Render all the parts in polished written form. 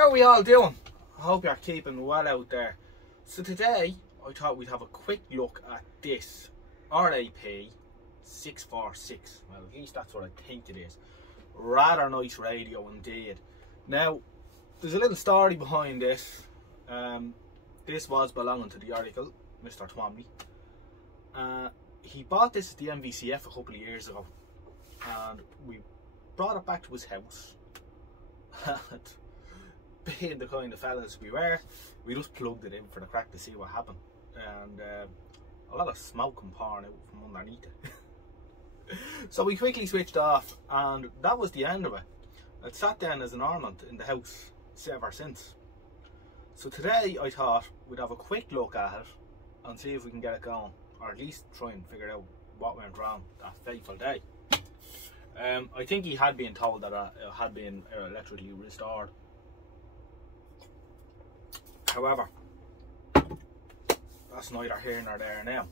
How are we all doing? I hope you're keeping well out there. So today I thought we'd have a quick look at this RAP 646. Well, at least that's what I think it is. Rather nice radio indeed. Now there's a little story behind this. This was belonging to the Oracle, Mr. Twomley. He bought this at the NVCF a couple of years ago, and we brought it back to his house. Being the kind of fellas we were, we just plugged it in for the crack to see what happened, and a lot of smoke and pouring out from underneath it. So we quickly switched off, and that was the end of it. It sat down as an ornament in the house ever since. So today I thought we'd have a quick look at it and see if we can get it going, or at least try and figure out what went wrong that fateful day. I think he had been told that it had been electrically restored. However, that's neither here nor there now.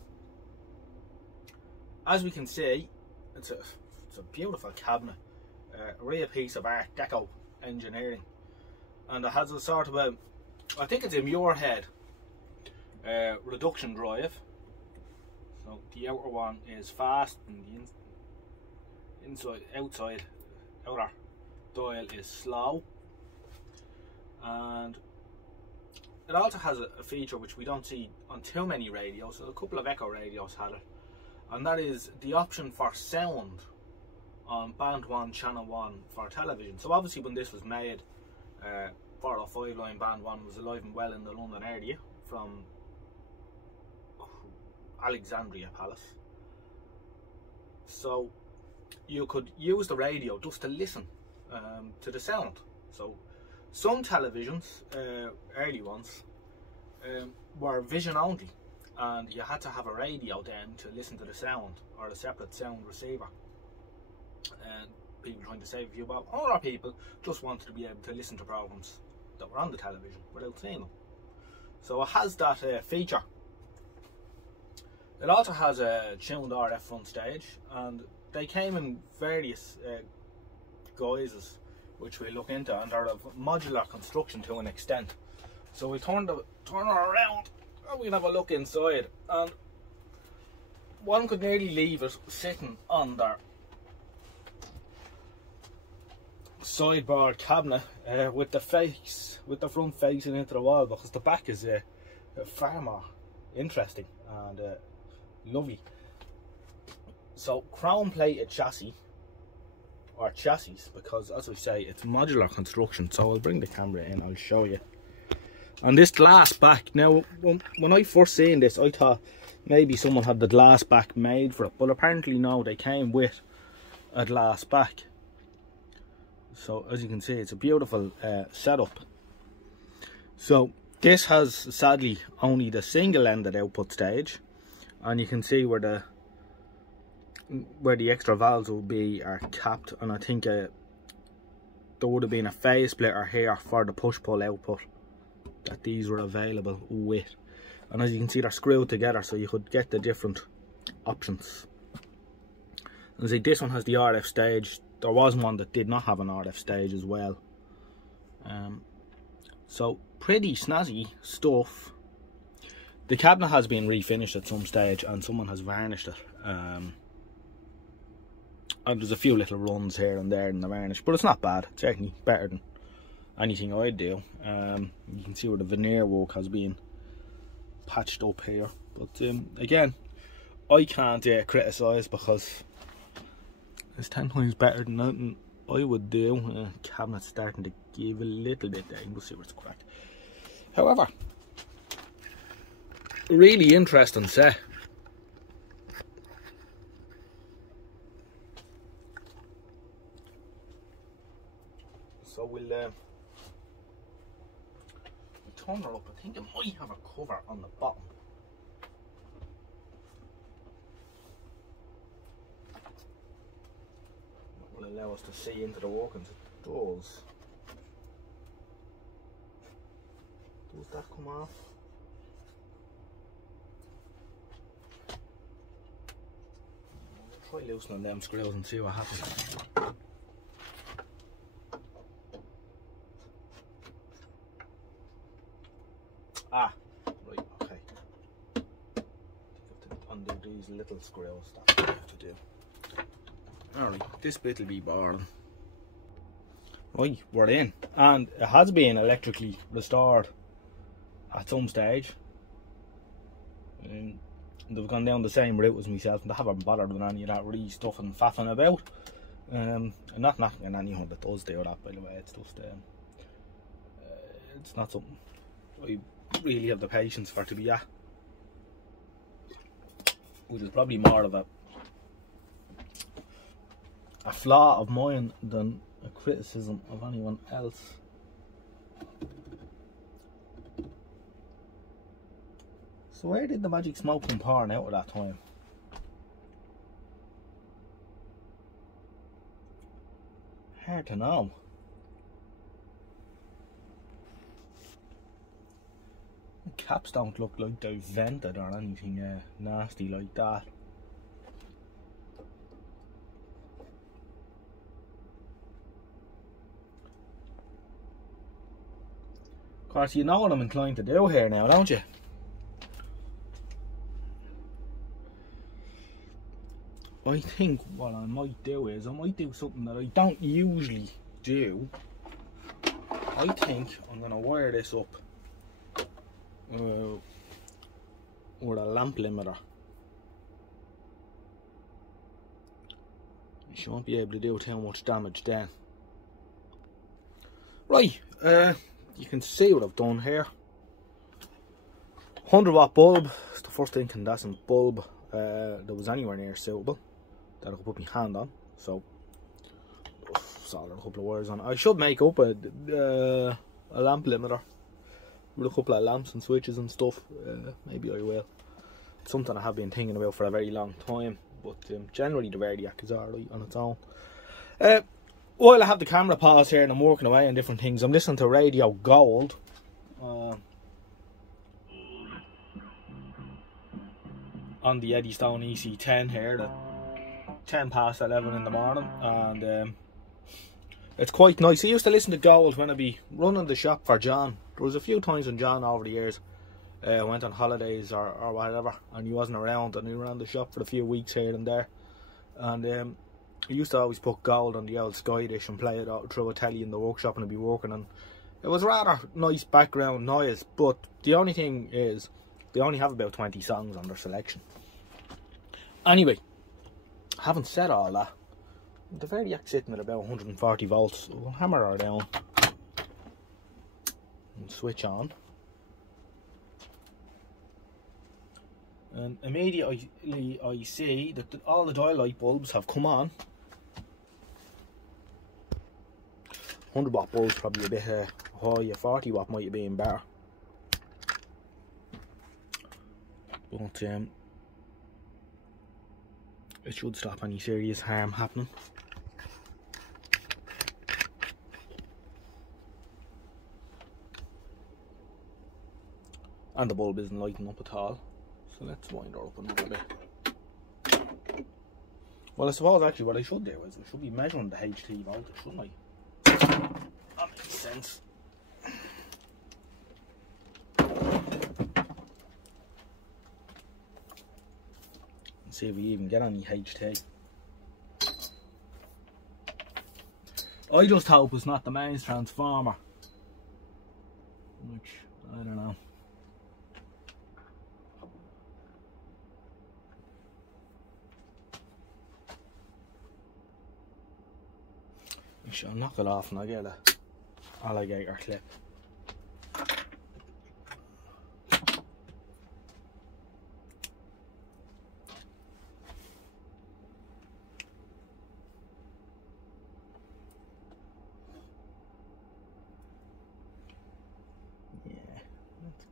As we can see, it's a beautiful cabinet, a real piece of Art Deco engineering, and it has a sort of a, I think it's a Muirhead reduction drive. So the outer one is fast, and the outer dial is slow, and it also has a feature which we don't see on too many radios. So a couple of Echo radios had it, and that is the option for sound on band 1, channel 1 for television. So obviously when this was made, 405 line band 1 was alive and well in the London area from Alexandria Palace. So you could use the radio just to listen to the sound. So some televisions, early ones, were vision only, and you had to have a radio then to listen to the sound, or a separate sound receiver. And people trying to save a few bob. Other people just wanted to be able to listen to programs that were on the television without seeing them. So it has that feature. It also has a tuned RF front stage, and they came in various guises, which we'll look into, and are of modular construction to an extent. So we turn her around and we'll have a look inside, and one could nearly leave it sitting on their sideboard cabinet with the front facing into the wall, because the back is far more interesting and lovely. So chrome plated chassis, or chassis, because as we say, it's modular construction. So I'll bring the camera in, I'll show you. And this glass back, now when I first seen this, I thought maybe someone had the glass back made for it, but apparently no, they came with a glass back. So as you can see, it's a beautiful setup. So this has sadly only the single ended output stage, and you can see where the extra valves will be are capped, and I think there would have been a phase splitter here for the push-pull output that these were available with, and as you can see, they're screwed together so you could get the different options. And see, this one has the RF stage. There was one that did not have an RF stage as well. So pretty snazzy stuff. The cabinet has been refinished at some stage, and someone has varnished it. And there's a few little runs here and there in the varnish, but it's not bad. It's certainly better than anything I'd do. You can see where the veneer work has been patched up here, but again, I can't criticise, because it's 10 times better than nothing I would do. Cabinet's starting to give a little bit there. We'll see where it's cracked. However, really interesting set. So we'll turn her up. I think it might have a cover on the bottom. That will allow us to see into the workings. It does. Does that come off? Try loosening them screws and see what happens. Ah, right, okay. Undo these little screws, that's what I have to do. Alright, this bit will be boring. Right, we're in. And it has been electrically restored at some stage. They've gone down the same route as myself, and they haven't bothered with any of that really stuff and faffing about. I'm not knocking on anyone that does do that, by the way. It's just it's not something I really have the patience for to be at, which is probably more of a flaw of mine than a criticism of anyone else. So where did the magic smoke come pouring out at that time? Hard to know. The caps don't look like they've vented or anything nasty like that. Of course, you know what I'm inclined to do here now, don't you? I think what I might do is I might do something that I don't usually do. I think I'm going to wire this up with a lamp limiter. You won't be able to do too much damage then. Right, you can see what I've done here. 100 watt bulb. It's the first incandescent bulb that was anywhere near suitable that I could put my hand on. So solder a couple of wires on. I should make up a lamp limiter with a couple of lamps and switches and stuff. Maybe I will. It's something I have been thinking about for a very long time, but generally the Verdiac is alright on its own. While I have the camera paused here and I'm working away on different things, I'm listening to Radio Gold. On the Eddystone EC10 here at 10 past 11 in the morning, and it's quite nice. I used to listen to Gold when I'd be running the shop for John. There was a few times when John over the years went on holidays or whatever, and he wasn't around, and he ran the shop for a few weeks here and there, and I used to always put Gold on the old Sky Dish and play it out through a telly in the workshop, and I'd be working, and it was rather nice background noise. But the only thing is they only have about 20 songs on their selection. Anyway, having said all that, the Verdiac's sitting at about 140 volts. So we'll hammer her down and switch on, and immediately I see that all the dial light bulbs have come on. 100 watt bulbs probably a bit high, a 40 watt might have been better. But it should stop any serious harm happening. And the bulb isn't lighting up at all. So let's wind her up another bit. Well, I suppose actually what I should do is I should be measuring the HT voltage, shouldn't I? That makes sense. See if we even get any HT. I just hope it's not the mains transformer, which I don't know. I shall knock it off and I'll get a alligator clip.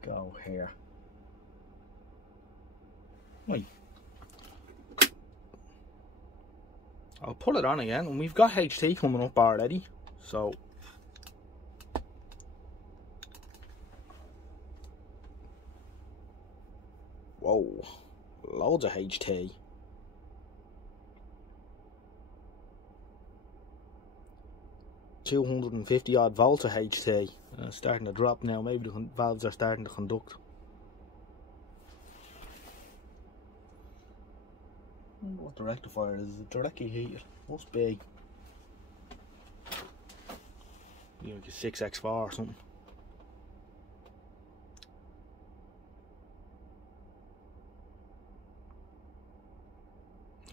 Go here. Right. I'll put it on again, and we've got HT coming up already, so whoa, loads of HT. $250 odd volts of HT. Starting to drop now. Maybe the valves are starting to conduct. I wonder what the rectifier is. Is it directly heated? Must be. Be like a 6x4 or something.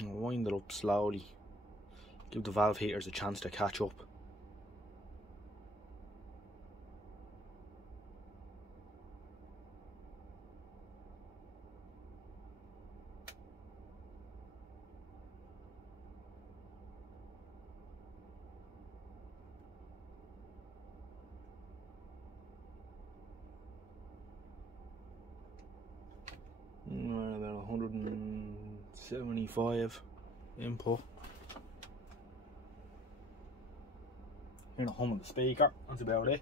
I'll wind it up slowly. Give the valve heaters a chance to catch up. About 175 input. Hearing a hum of the speaker, that's about it.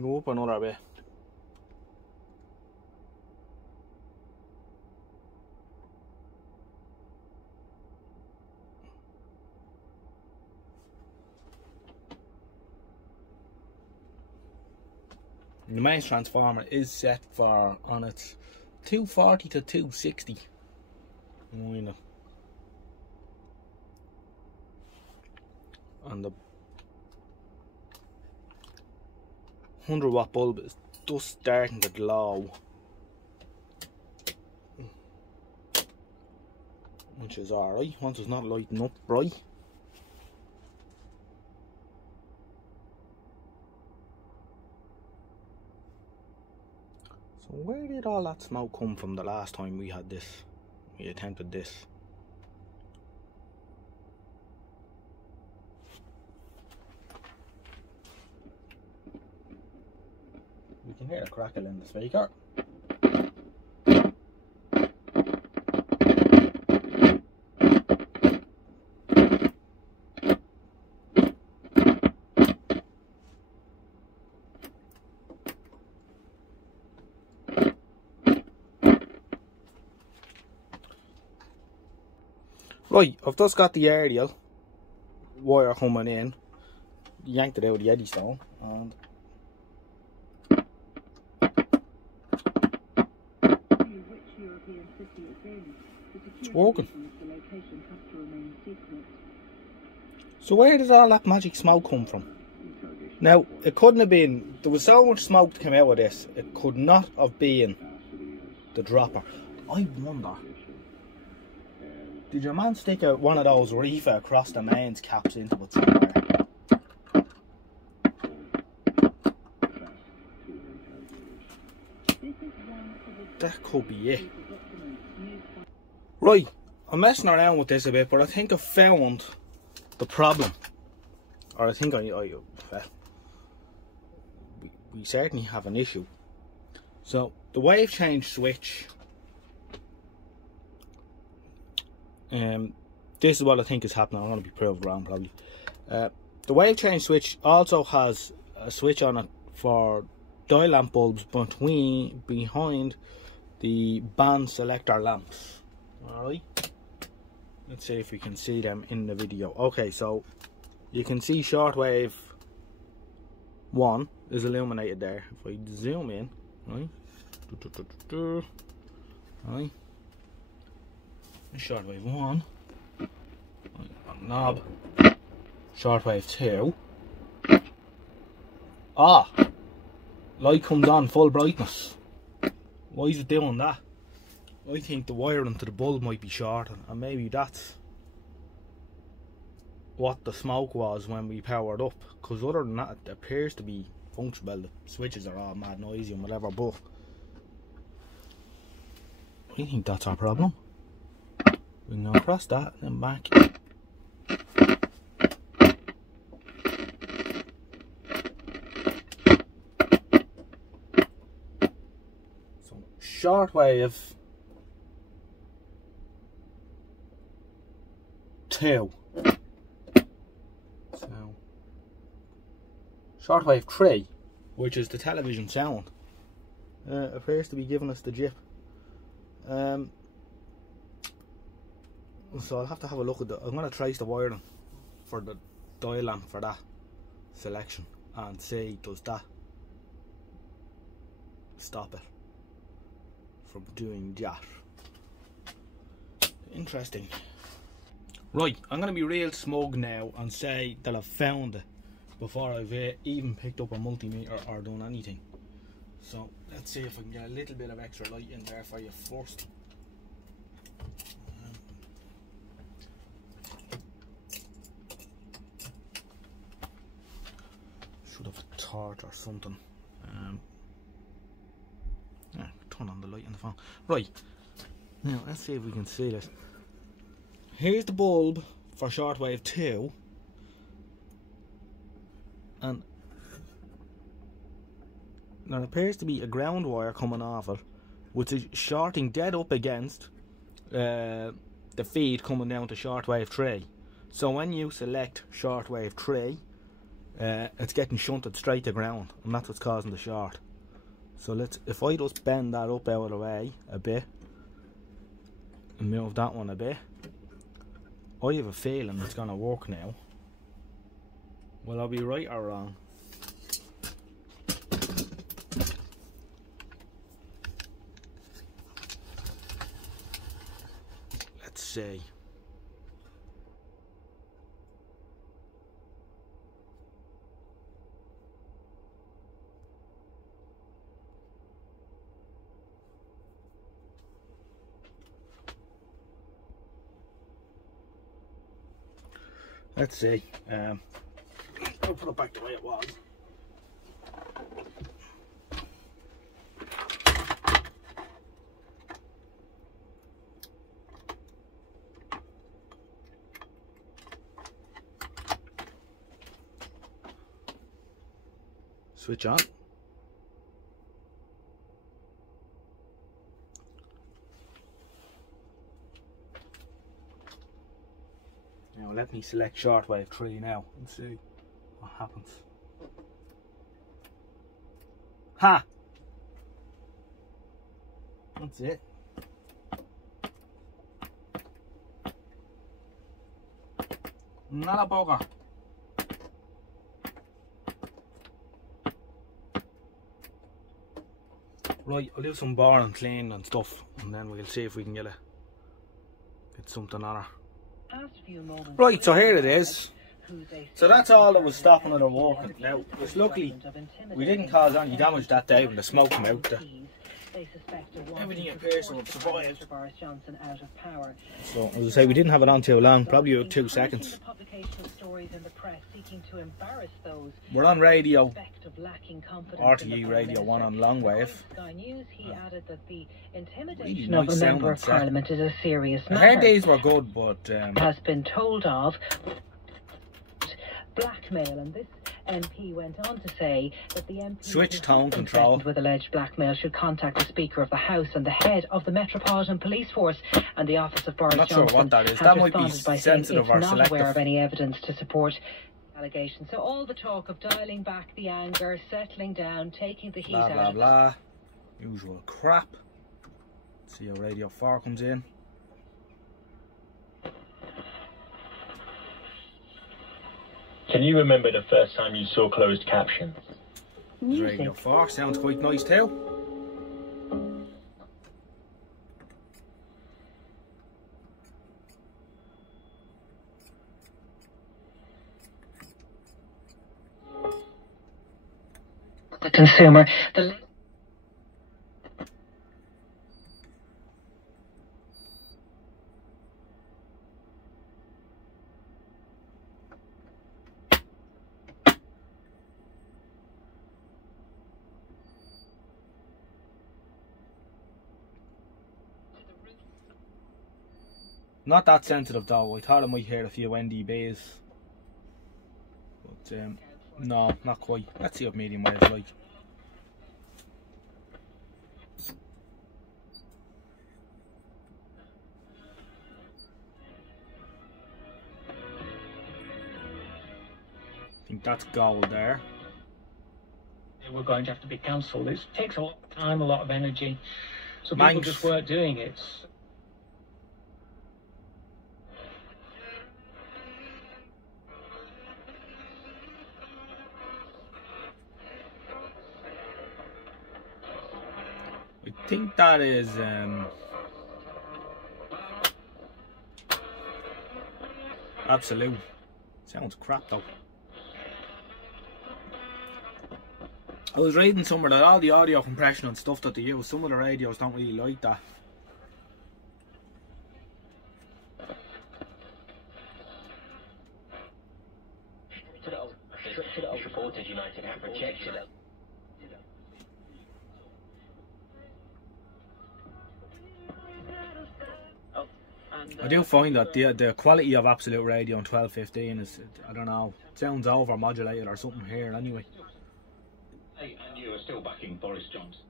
Go up another bit. The mains transformer is set for on its 240 to 260. And the 100 watt bulb is just starting to glow, which is alright once it's not lighting up bright. So where did all that smoke come from the last time we had this? We attempted this. You can hear a crackle in the speaker. Right, I've just got the aerial wire coming in, yanked it out of the Eddystone, and it's working. So where did all that magic smoke come from? Now, it couldn't have been, there was so much smoke to come out of this, it could not have been the dropper. I wonder, did your man stick out one of those reefer across the mains caps into it somewhere? That could be it. Right, I'm messing around with this a bit, but I think I found the problem. Or I think we certainly have an issue. So, the wave change switch, this is what I think is happening. I'm going to be proved wrong probably. The wave change switch also has a switch on it for dial lamp bulbs behind the band selector lamps. Alright, let's see if we can see them in the video. Okay, so you can see shortwave 1 is illuminated there. If I zoom in, right, right, shortwave 1, right, knob, shortwave 2, light comes on full brightness. Why is it doing that? I think the wiring to the bulb might be short, and maybe that's what the smoke was when we powered up, because other than that it appears to be functional. Well, the switches are all mad noisy and whatever, but I think that's our problem. We can go across that and then back. So shortwave 2. So shortwave 3, which is the television sound, appears to be giving us the jip. So I'll have to have a look at I'm going to trace the wiring for the dial lamp for that selection and see does that stop it from doing that. Interesting. Right, I'm going to be real smug now and say that I've found it before I've even picked up a multimeter or done anything. So let's see if I can get a little bit of extra light in there for you first. Should have a torch or something. Yeah, turn on the light on the phone. Right, now let's see if we can see this. Here's the bulb for shortwave 2, and there appears to be a ground wire coming off it, which is shorting dead up against the feed coming down to shortwave 3. So when you select shortwave 3, it's getting shunted straight to ground, and that's what's causing the short. So if I just bend that up out of the way a bit and move that one a bit, I have a feeling it's going to work now. Will I be right or wrong? Let's see. Let's see. I'll put it back the way it was. Switch on. Now let me select shortwave 3 now and see what happens. Ha! That's it. Not a bugger. Right, I'll do some bar and clean and stuff, and then we'll see if we can get something on her. Right, so here it is. So that's all that was stopping it or walking. Now, it's luckily we didn't cause any damage that day when the smoke came out. Everything appears to have survived. So, as I say, we didn't have it on too long, probably about 2 seconds. We're on radio, RTE Radio 1 on long wave. Really nice sound on Parliament is a serious matter. I heard these were good, but has been told of blackmail, and this MP went on to say that the MP switch tone control with alleged blackmail should contact the Speaker of the House and the head of the Metropolitan Police Force, and the office of Boris Johnson. I'm not sure what that is. That might be sensitive or selective. Not aware of any evidence to support allegations. So all the talk of dialing back the anger, settling down, taking the heat out of blah. Usual crap. Let's see how Radio 4 comes in. Can you remember the first time you saw closed captions? Radio 4 sounds quite nice too. The consumer. Not that sensitive though. I thought I might hear a few NDBs. But no, not quite. Let's see what medium wave's like. I think that's gold there. We're going to have to be cancelled. It takes a lot of time, a lot of energy. So people just weren't doing it. I think that is absolute. Sounds crap though. I was reading somewhere that all the audio compression and stuff that they use, some of the radios don't really like that. Reported United have rejected it. I do find that the quality of Absolute Radio in 1215 is, I don't know, it sounds over modulated or something here anyway. Hey, and you are still backing Boris Johnson.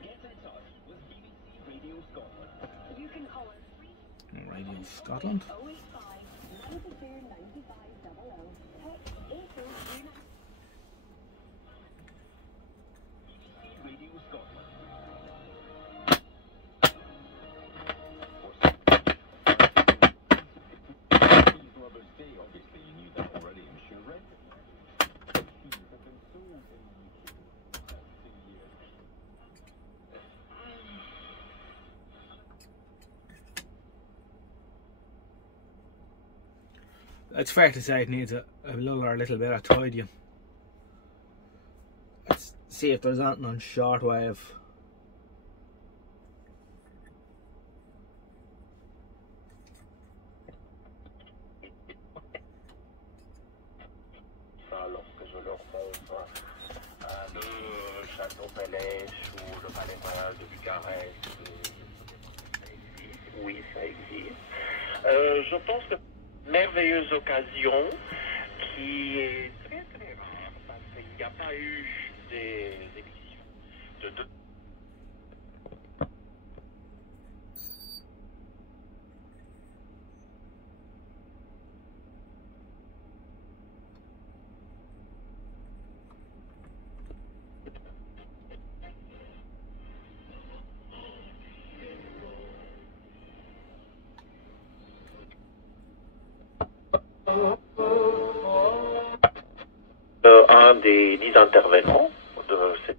Get in touch with BBC Radio Scotland. You can call us Radio Scotland. 085 92 95 00. Text 802. BBC Radio Scotland. Obviously, you knew that already, I'm sure, right? These have been sold in the UK for 2 years. It's fair to say it needs a little bit of tidying. Let's see if there's anything on shortwave. Oui, ça existe. Je pense que merveilleuse occasion qui est très très rare parce qu'il n'y a pas eu des émissions de deux. Un des 10 intervenants de cette...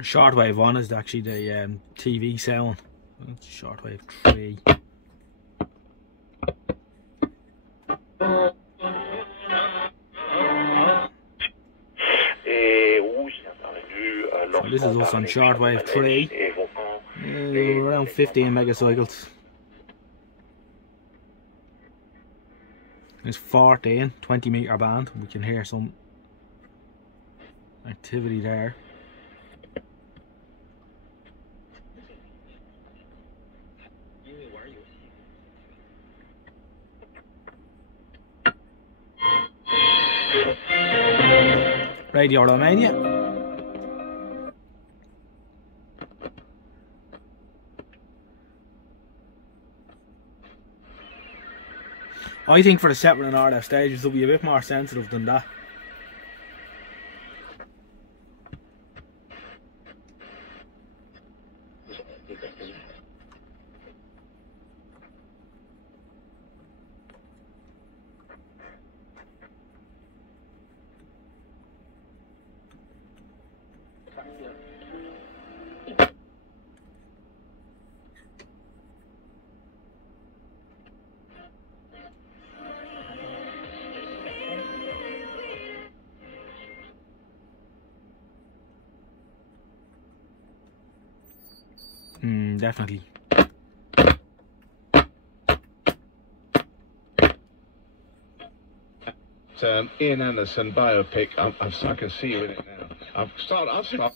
Shortwave 1 is actually the TV sound. That's shortwave 3. So this is us on shortwave 3, around 15 megacycles. It's 14, 20 meter band. We can hear some activity there. Radio Romania. I think for the separate and RF stages they'll be a bit more sensitive than that. Definitely. Ian Anderson biopic. I can see you in it now. I'll start.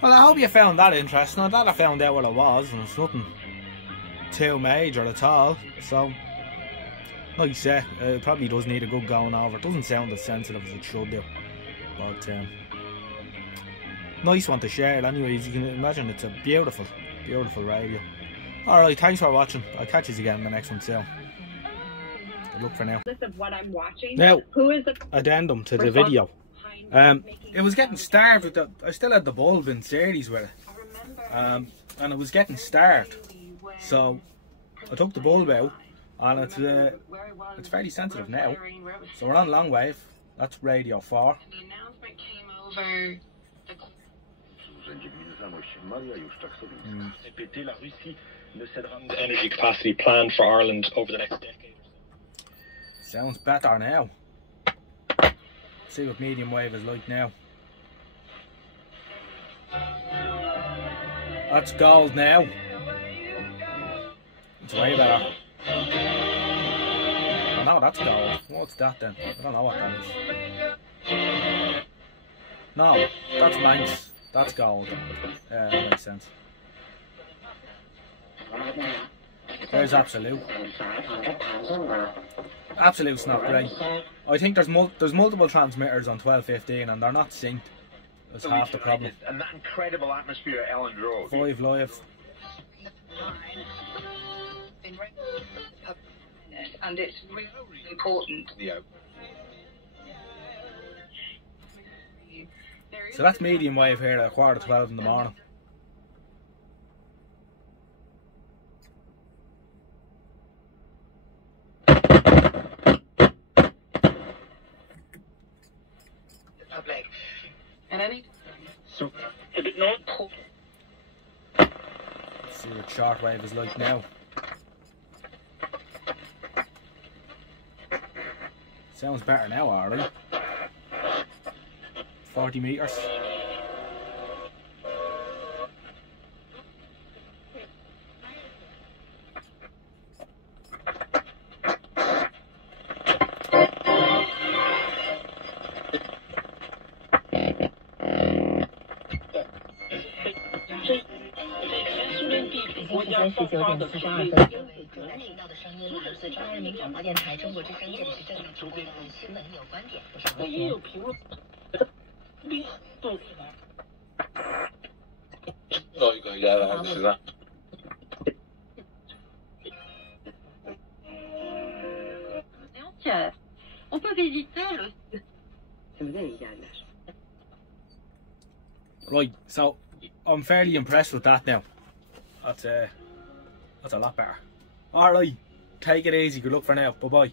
Well, I hope you found that interesting. I'm glad I found out what it was, and it's nothing too major at all. So, like you say, it probably does need a good going over. It doesn't sound as sensitive as it should do. But, nice one to share. Anyways, you can imagine it's a beautiful, beautiful radio. Alright, thanks for watching. I'll catch you again in the next one soon. Good luck for now. Of what I'm watching. Now, who is the addendum to the video. It was getting starved with the. I still had the bulb in series with it, and it was getting starved. So I took the bulb out, and it's fairly sensitive now. So we're on long wave. That's radio 4. The announcement came over. The energy capacity planned for Ireland over the next decade. Sounds better now. See what medium wave is like now. That's gold now. It's way better. Oh no, that's gold. What's that then? I don't know what that is. No, that's Manx. That's gold. Yeah, that makes sense. There's Absolute. Absolute's not great. I think there's multiple transmitters on 1215 and they're not synced. That's half the problem. And that incredible atmosphere at Ellen Grove. 5 live. And it's really important. Yeah. So that's medium wave here at 11:15 in the morning. Public. And any So, a bit not. Let's see what shortwave is like now. Sounds better now, alright. 40 meters. On peut visiter le. Right, so I'm fairly impressed with that now. That's a lot better. Alright, take it easy, good luck for now, bye bye.